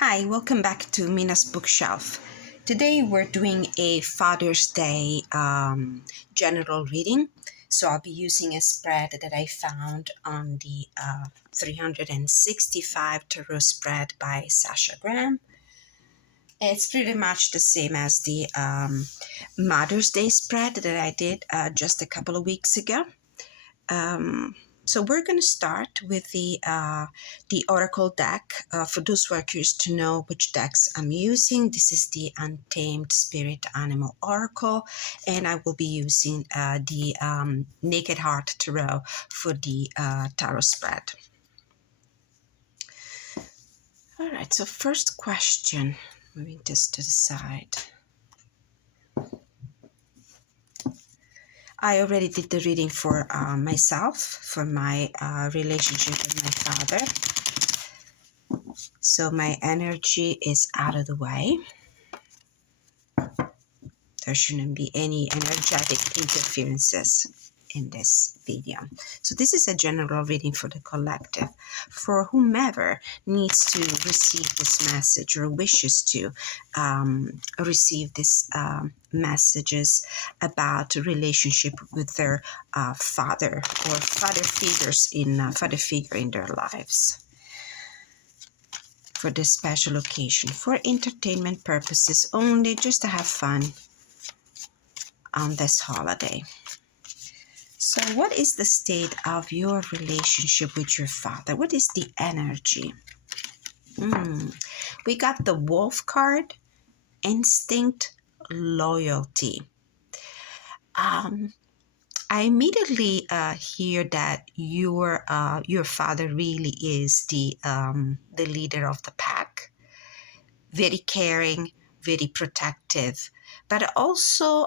Hi, welcome back to Mina's Bookshelf. Today we're doing a Father's Day general reading. So I'll be using a spread that I found on the 365 Tarot spread by Sasha Graham. It's pretty much the same as the Mother's Day spread that I did just a couple of weeks ago. So we're going to start with the Oracle deck. For those who are curious to know which decks I'm using, this is the Untamed Spirit Animal Oracle, and I will be using the Naked Heart Tarot for the tarot spread. All right, so first question, moving this to the side. I already did the reading for myself, for my relationship with my father. So my energy is out of the way. There shouldn't be any energetic interferences in this video. So this is a general reading for the collective. For whomever needs to receive this message or wishes to receive this messages about a relationship with their father or father figure in their lives. For this special occasion, for entertainment purposes only, just to have fun on this holiday. So what is the state of your relationship with your father? What is the energy? We got the Wolf card, instinct, loyalty. I immediately hear that your father really is the leader of the pack, very caring, very protective, but also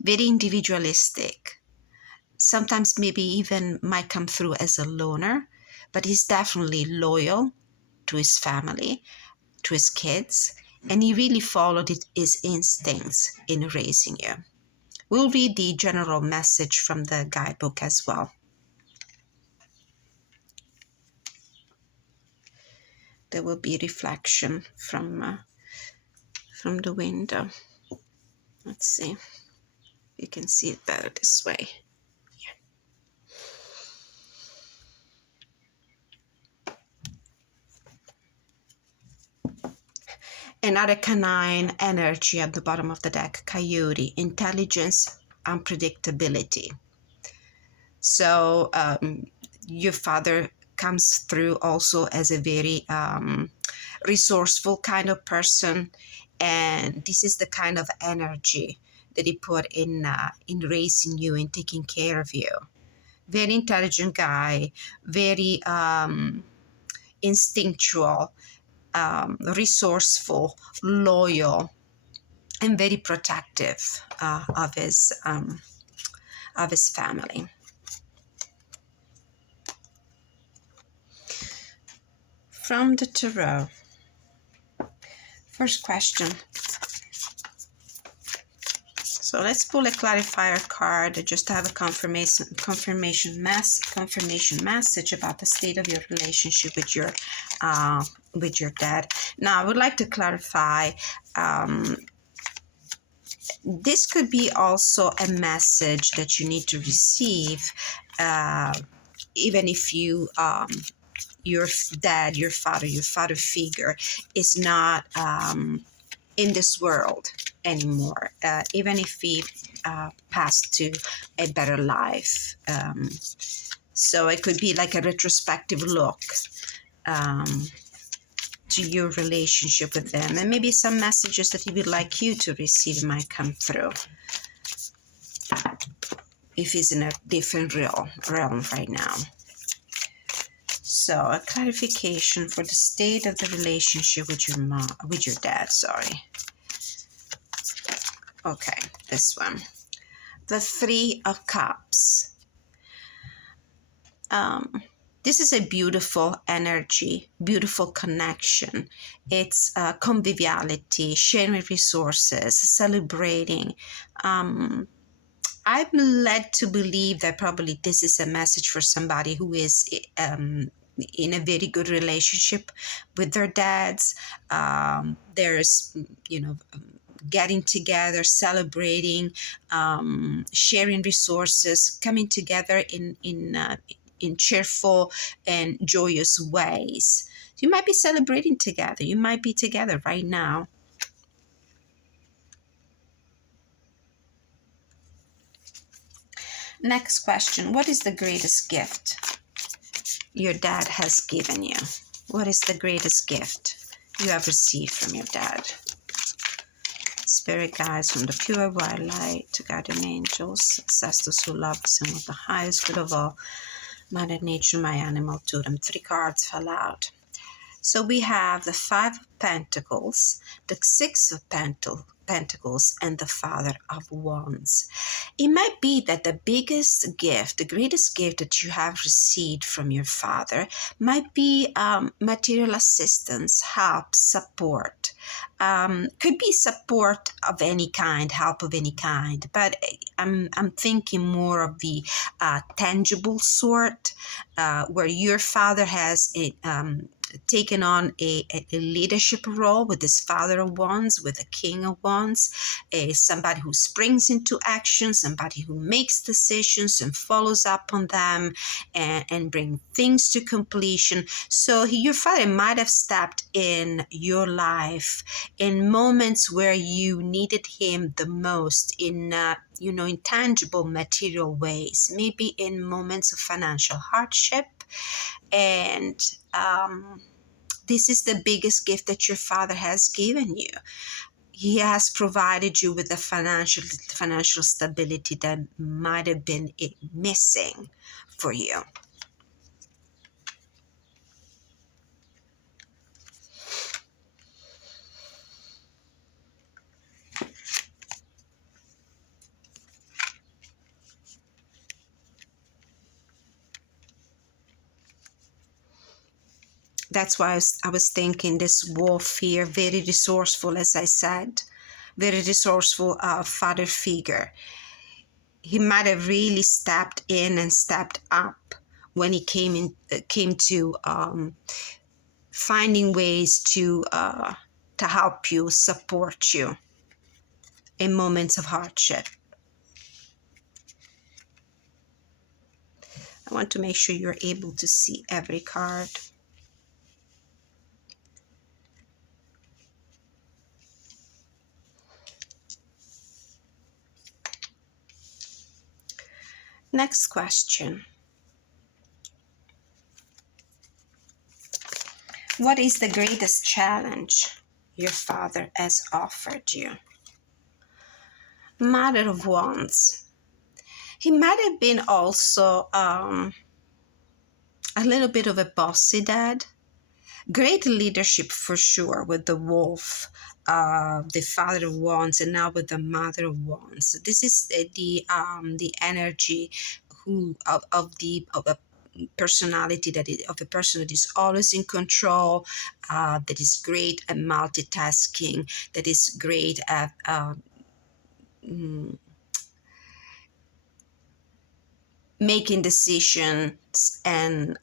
very individualistic. Sometimes maybe even might come through as a loner, but he's definitely loyal to his family, to his kids, and he really followed his instincts in raising you. We'll read the general message from the guidebook as well. There will be reflection from the window. Let's see. You can see it better this way. Another canine energy at the bottom of the deck, coyote, intelligence, unpredictability. So your father comes through also as a very resourceful kind of person, and this is the kind of energy that he put in raising you and taking care of you. Very intelligent guy, very instinctual, resourceful, loyal, and very protective of his family. From the tarot, first question. So let's pull a clarifier card just to have a confirmation message about the state of your relationship with your dad. Now, I would like to clarify. This could be also a message that you need to receive, even if you your dad, your father figure is not in this world anymore, even if he passed to a better life. So it could be like a retrospective look to your relationship with them, and maybe some messages that he would like you to receive might come through if he's in a different realm right now. So a clarification for the state of the relationship with your dad, sorry. Okay, this one. The Three of Cups. This is a beautiful energy, beautiful connection. It's conviviality, sharing resources, celebrating. I'm led to believe that probably this is a message for somebody who is in a very good relationship with their dads. There's, getting together, celebrating, sharing resources, coming together in cheerful and joyous ways. You might be celebrating together. You might be together right now. Next question. What is the greatest gift your dad has given you? What is the greatest gift you have received from your dad? Spirit guides from the pure white light, to guardian angels, ancestors who love us and with the highest good of all, Mother Nature, my animal totem. 3 cards fell out. So we have the 5 of Pentacles, the 6 of Pentacles, and the Father of Wands. It might be that the biggest gift, the greatest gift that you have received from your father might be material assistance, help, support. Could be support of any kind, help of any kind, but I'm thinking more of the tangible sort, where your father has taken on a leadership role with this Father of Wands, with a King of Wands, somebody who springs into action, somebody who makes decisions and follows up on them and bring things to completion. So your father might have stepped in your life in moments where you needed him the most, in intangible material ways, maybe in moments of financial hardship. And this is the biggest gift that your father has given you. He has provided you with the financial stability that might have been missing for you. That's why I was thinking this wolf here, very resourceful, as I said, very resourceful father figure. He might have really stepped in and stepped up when he came to finding ways to help you, support you in moments of hardship. I want to make sure you're able to see every card. Next question. What is the greatest challenge your father has offered you? Mother of Wands. He might have been also a little bit of a bossy dad. Great leadership for sure with the wolf, the Father of Wands, and now with the Mother of Wands. This is the energy of a personality of a person that is always in control, that is great at multitasking, that is great at making decisions and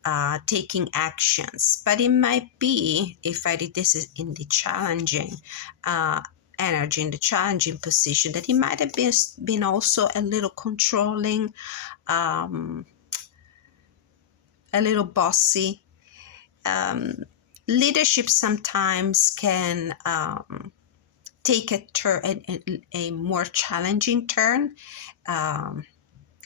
taking actions. But it might be, if I did this in the challenging energy, in the challenging position, that he might have been also a little controlling, a little bossy. Leadership sometimes can take a more challenging turn,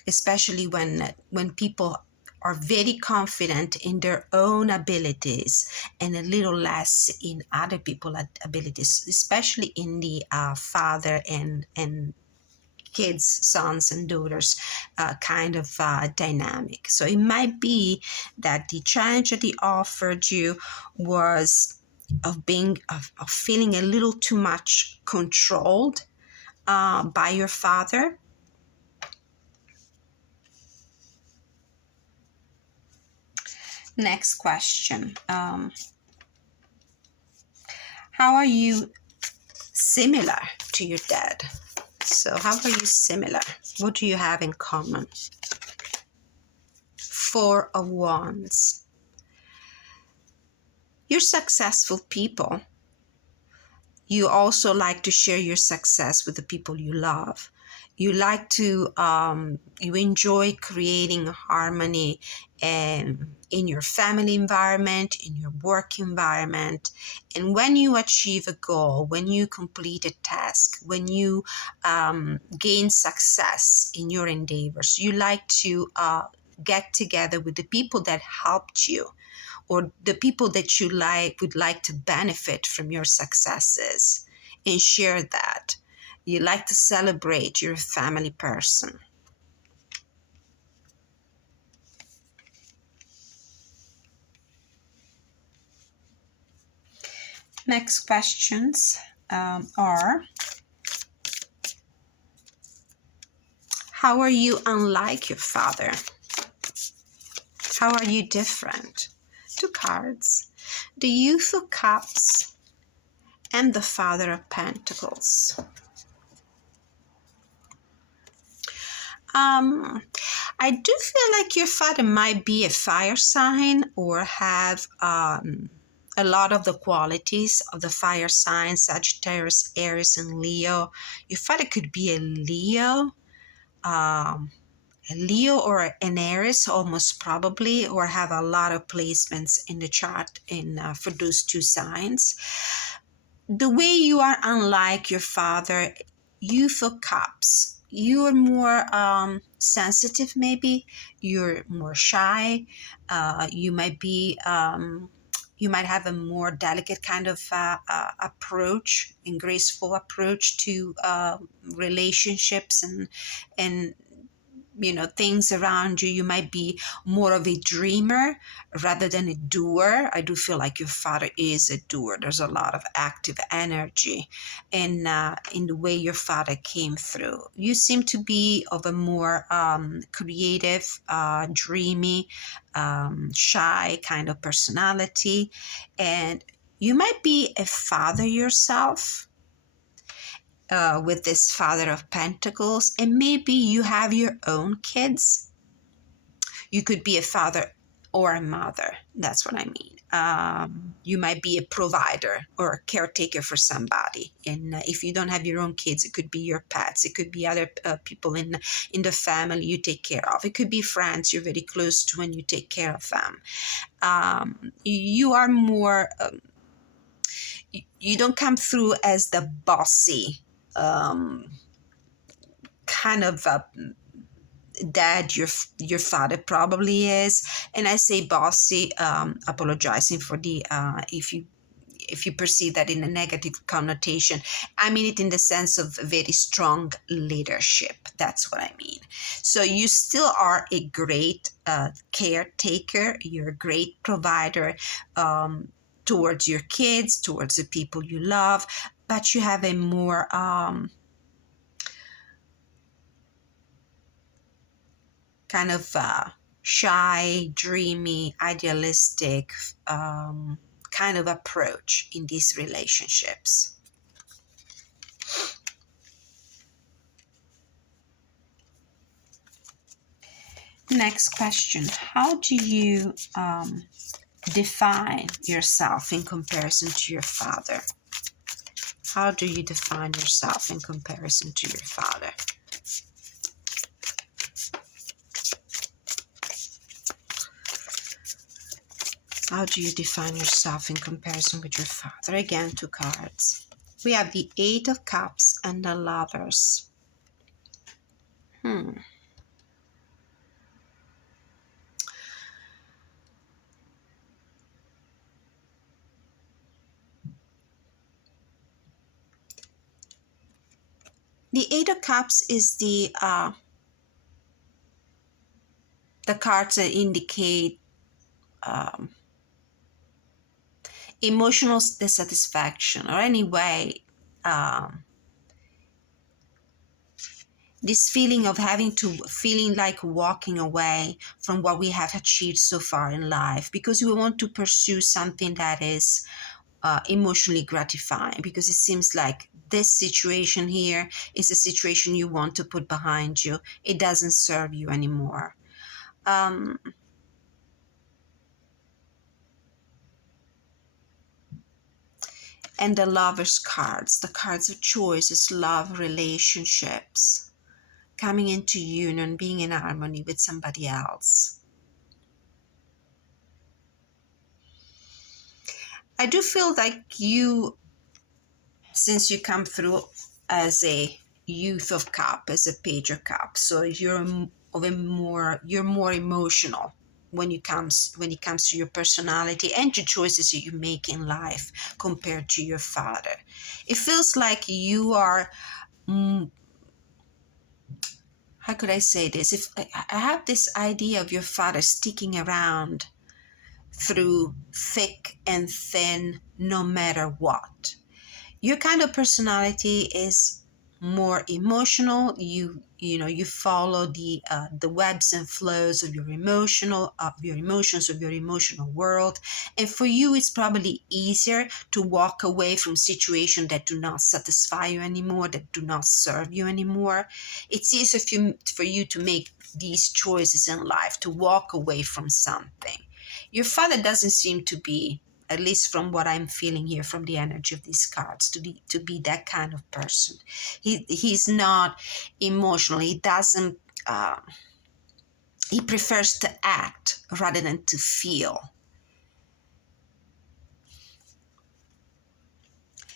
especially when people are very confident in their own abilities and a little less in other people's abilities, especially in the father and kids, sons and daughters kind of dynamic. So it might be that the challenge that he offered you was of feeling a little too much controlled by your father. Next question. How are you similar to your dad? So how are you similar? What do you have in common? 4 of Wands. You're successful people. You also like to share your success with the people you love. You like to, you enjoy creating harmony and in your family environment, in your work environment. And when you achieve a goal, when you complete a task, when you gain success in your endeavors, you like to get together with the people that helped you or the people that you like would like to benefit from your successes and share that. You like to celebrate. You're a family person. Next questions are, how are you unlike your father? How are you different? Two cards. The Youth of Cups and the Father of Pentacles. I do feel like your father might be a fire sign or have a lot of the qualities of the fire signs, Sagittarius, Aries, and Leo. Your father could be a Leo or an Aries, almost probably, or have a lot of placements in the chart for those two signs. The way you are unlike your father, Youth of Cups, you are more sensitive, maybe. You're more shy. You might be. You might have a more delicate kind of approach and graceful approach to relationships and things around you. You might be more of a dreamer rather than a doer. I do feel like your father is a doer. There's a lot of active energy in the way your father came through. You seem to be of a more creative, dreamy, shy kind of personality, and you might be a father yourself, with this Father of Pentacles, and maybe you have your own kids. You could be a father or a mother. That's what I mean. You might be a provider or a caretaker for somebody. And if you don't have your own kids, it could be your pets. It could be other people in the family you take care of. It could be friends you're very close to and you take care of them. You are more, you don't come through as the bossy kind of dad your father probably is. And I say bossy, apologizing for the if you perceive that in a negative connotation. I mean it in the sense of very strong leadership. That's what I mean. So you still are a great caretaker. You're a great provider towards your kids, towards the people you love, but you have a more kind of shy, dreamy, idealistic kind of approach in these relationships. Next question. How do you define yourself in comparison to your father? How do you define yourself in comparison to your father? How do you define yourself in comparison with your father? Again, two cards. We have the Eight of Cups and the Lovers. The Eight of Cups is the cards that indicate emotional dissatisfaction, or anyway, this feeling of feeling like walking away from what we have achieved so far in life, because we want to pursue something that is emotionally gratifying, because it seems like this situation here is a situation you want to put behind you. It doesn't serve you anymore. And the Lover's cards, the cards of choices, love, relationships, coming into union, being in harmony with somebody else. I do feel like you, since you come through as a Youth of Cup, as a Page of Cup, so you're more emotional when it comes to your personality and your choices that you make in life compared to your father. It feels like you are, how could I say this? If I have this idea of your father sticking around through thick and thin, no matter what. Your kind of personality is more emotional. You follow the webs and flows of your emotions, of your emotional world. And for you, it's probably easier to walk away from situations that do not satisfy you anymore, that do not serve you anymore. It's easier for you to make these choices in life, to walk away from something. Your father doesn't seem to be, at least from what I'm feeling here from the energy of these cards, to be that kind of person. He's not emotional. He doesn't. He prefers to act rather than to feel.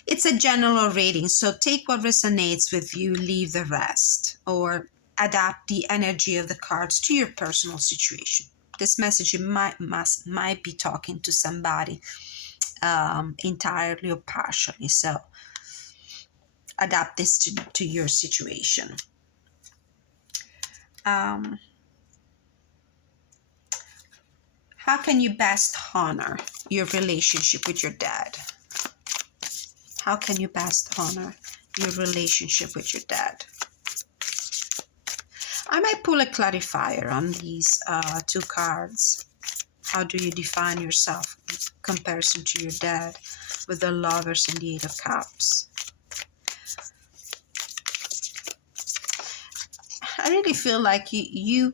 It's a general reading, so take what resonates with you, leave the rest, or adapt the energy of the cards to your personal situation. This message might be talking to somebody entirely or partially. So adapt this to your situation. How can you best honor your relationship with your dad? How can you best honor your relationship with your dad? I might pull a clarifier on these two cards. How do you define yourself in comparison to your dad with the Lovers and the Eight of Cups? I really feel like you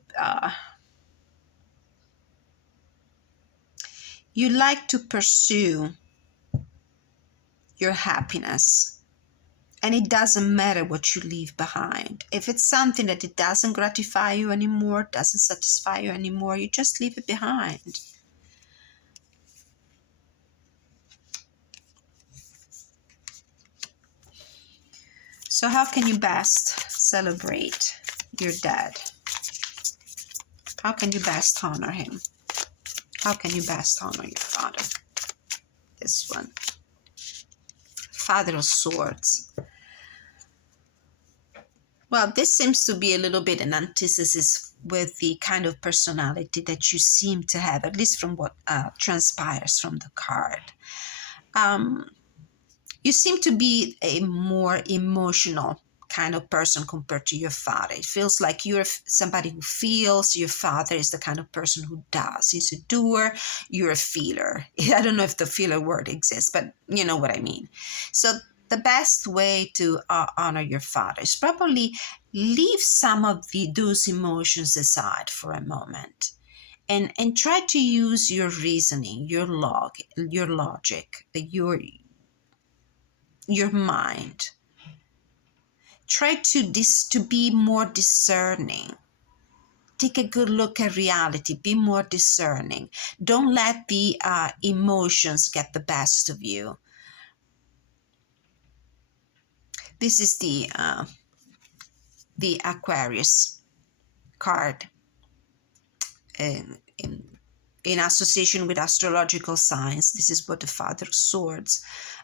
like to pursue your happiness, and it doesn't matter what you leave behind. If it's something that it doesn't gratify you anymore, doesn't satisfy you anymore, you just leave it behind. So how can you best celebrate your dad? How can you best honor him? How can you best honor your father? This one. Father of Swords. Well, this seems to be a little bit an antithesis with the kind of personality that you seem to have, at least from what transpires from the card. You seem to be a more emotional kind of person compared to your father. It feels like you're somebody who feels. Your father is the kind of person who does. He's a doer. You're a feeler. I don't know if the feeler word exists, but you know what I mean. So the best way to honor your father is probably leave some of those emotions aside for a moment. And try to use your reasoning, your logic, your mind. Try to be more discerning. Take a good look at reality. Be more discerning. Don't let the emotions get the best of you. This is the Aquarius card in association with astrological signs. This is what the Father of Swords,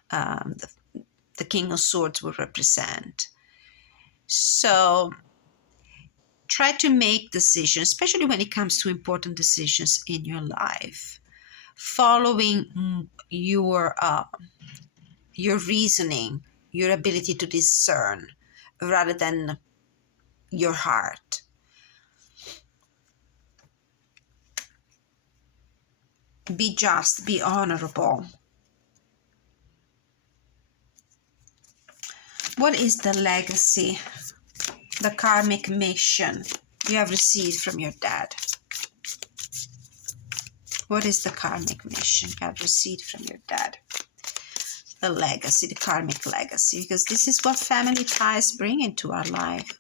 the King of Swords will represent. So try to make decisions, especially when it comes to important decisions in your life, following your reasoning, your ability to discern, rather than your heart. Be just, be honorable. What is the legacy, the karmic mission you have received from your dad? What is the karmic mission you have received from your dad? the legacy, the karmic legacy, because this is what family ties bring into our life.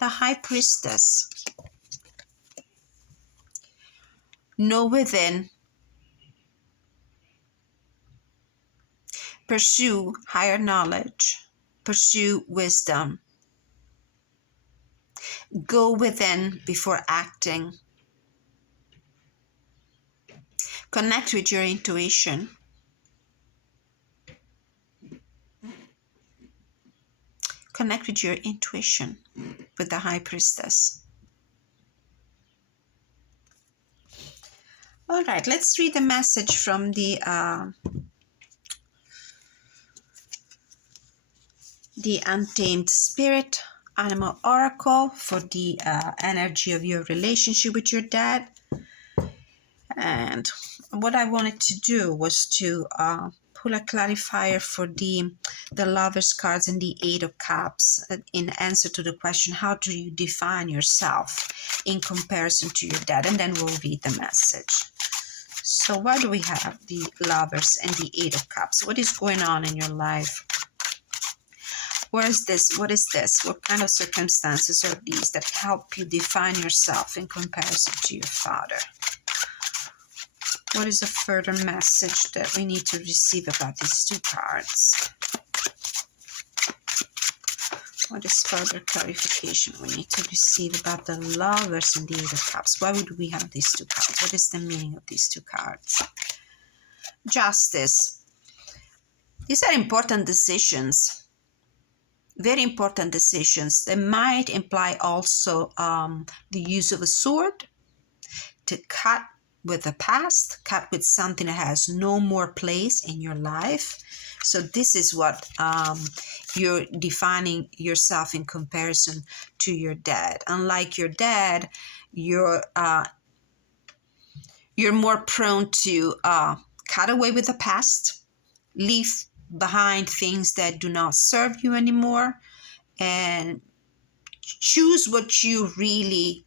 The High Priestess. Know within. Pursue higher knowledge. Pursue wisdom. Go within before acting. Connect with your intuition. Connect with your intuition with the High Priestess. All right, let's read the message from the Untamed Spirit Animal Oracle for the energy of your relationship with your dad. And what I wanted to do was to pull a clarifier for the Lover's cards and the Eight of Cups in answer to the question, how do you define yourself in comparison to your dad? And then we'll read the message. So why do we have the Lovers and the Eight of Cups? What is going on in your life? Where is this? What is this? What kind of circumstances are these that help you define yourself in comparison to your father? What is a further message that we need to receive about these two cards? What is further clarification we need to receive about the Lovers and the Eight of Cups? Why would we have these two cards? What is the meaning of these two cards? Justice. These are important decisions. Very important decisions. They might imply also the use of a sword to cut with the past, cut with something that has no more place in your life. So this is what you're defining yourself in comparison to your dad. Unlike your dad, you're more prone to cut away with the past, leave behind things that do not serve you anymore, and choose what you really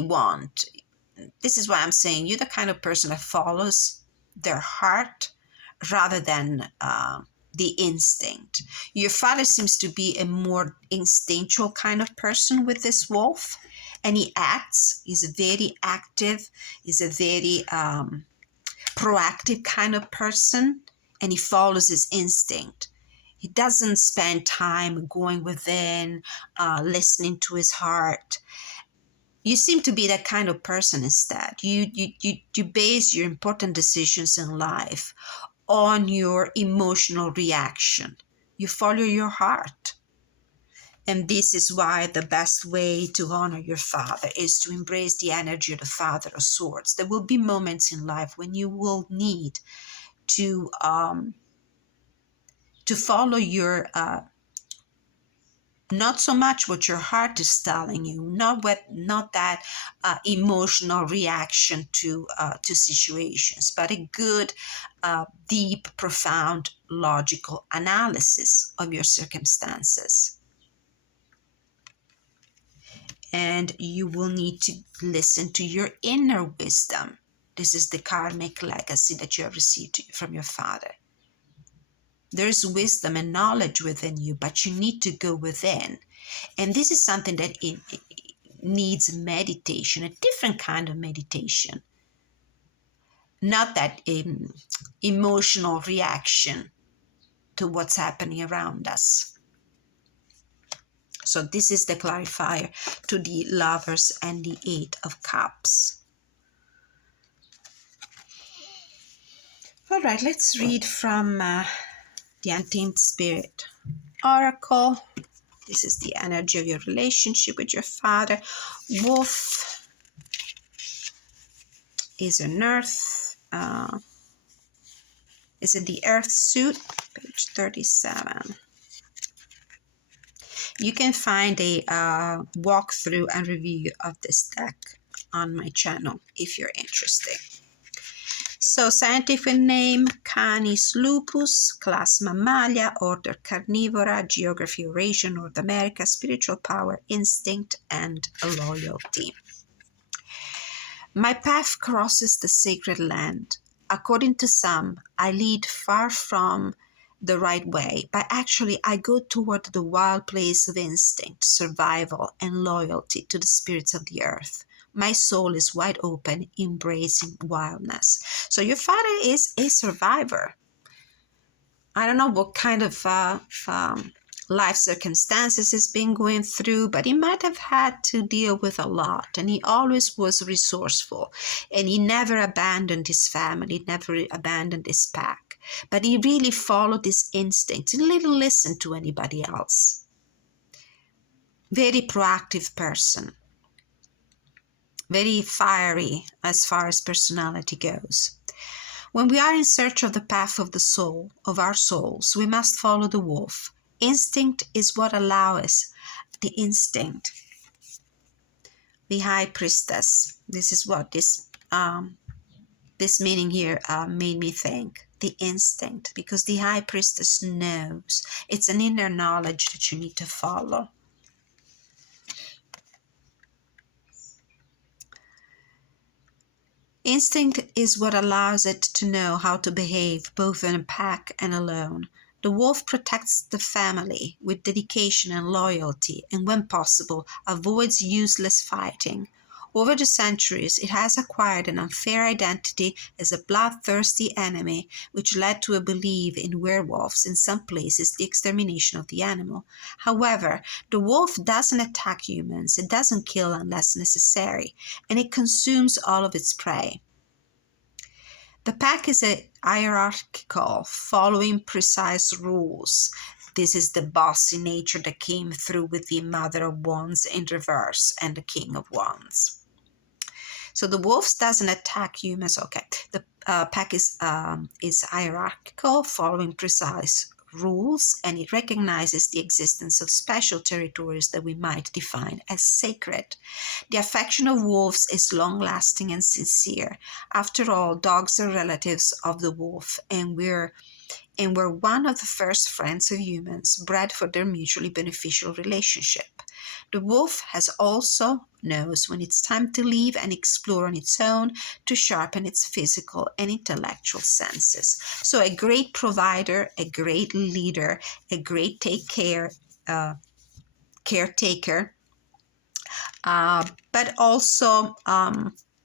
want. This is why I'm saying you're the kind of person that follows their heart rather than the instinct. Your father seems to be a more instinctual kind of person with this wolf, and he acts. He's a very active, he's a very proactive kind of person, and he follows his instinct. He doesn't spend time going within, listening to his heart. You seem to be that kind of person instead. You base your important decisions in life on your emotional reaction. You follow your heart. And this is why the best way to honor your father is to embrace the energy of the Father of Swords. There will be moments in life when you will need to follow your not so much what your heart is telling you, not that emotional reaction to situations, but a good, deep, profound, logical analysis of your circumstances. And you will need to listen to your inner wisdom. This is the karmic legacy that you have received from your father. There's wisdom and knowledge within you, but you need to go within. And this is something that it needs meditation, a different kind of meditation. Not that emotional reaction to what's happening around us. So this is the clarifier to the Lovers and the Eight of Cups. All right, let's read from the Untamed Spirit Oracle. This is the energy of your relationship with your father. Wolf is an earth, is in the earth suit, page 37. You can find a walkthrough and review of this deck on my channel if you're interested. So, scientific name, Canis lupus, class Mammalia, order Carnivora, geography Eurasia, North America, spiritual power, instinct, and loyalty. My path crosses the sacred land. According to some, I lead far from the right way, but actually I go toward the wild place of instinct, survival, and loyalty to the spirits of the earth. My soul is wide open, embracing wildness. So your father is a survivor. I don't know what kind of life circumstances he's been going through, but he might have had to deal with a lot. And he always was resourceful. And he never abandoned his family, never abandoned his pack. But he really followed his instincts. He didn't listen to anybody else. Very proactive person. Very fiery as far as personality goes. When we are in search of the path of the soul, of our souls, we must follow the wolf. Instinct is what allows us. The instinct. The high priestess. This is what this meaning here made me think. The instinct. Because the high priestess knows. It's an inner knowledge that you need to follow. Instinct is what allows it to know how to behave both in a pack and alone. The wolf protects the family with dedication and loyalty, and when possible, avoids useless fighting. Over the centuries, it has acquired an unfair identity as a bloodthirsty enemy, which led to a belief in werewolves, in some places the extermination of the animal. However, the wolf doesn't attack humans, it doesn't kill unless necessary, and it consumes all of its prey. The pack is hierarchical, following precise rules. This is the bossy nature that came through with the Mother of Wands in reverse and the King of Wands. So the wolf doesn't attack humans. Okay, the pack is hierarchical, following precise rules, and it recognizes the existence of special territories that we might define as sacred. The affection of wolves is long-lasting and sincere. After all, dogs are relatives of the wolf, and we're one of the first friends of humans, bred for their mutually beneficial relationship. The wolf also knows when it's time to leave and explore on its own to sharpen its physical and intellectual senses. So a great provider, a great leader, a great caretaker, but also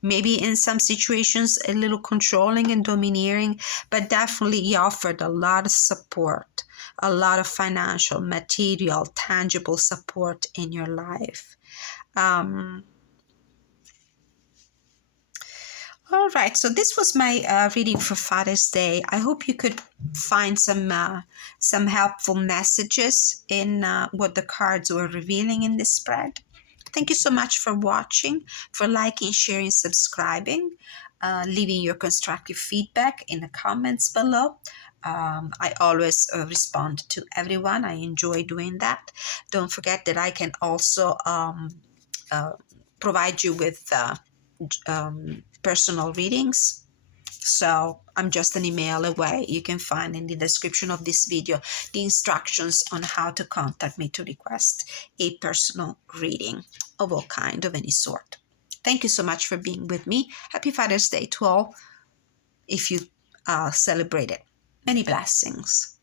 maybe in some situations a little controlling and domineering, but definitely he offered a lot of support, a lot of financial, material, tangible support in your life. All right, so this was my reading for Father's Day. I hope you could find some helpful messages in what the cards were revealing in this spread. Thank you so much for watching, for liking, sharing, subscribing, leaving your constructive feedback in the comments below. I always respond to everyone. I enjoy doing that. Don't forget that I can also provide you with personal readings. So I'm just an email away. You can find in the description of this video the instructions on how to contact me to request a personal reading of all kind, of any sort. Thank you so much for being with me. Happy Father's Day to all if you celebrate it. Many blessings.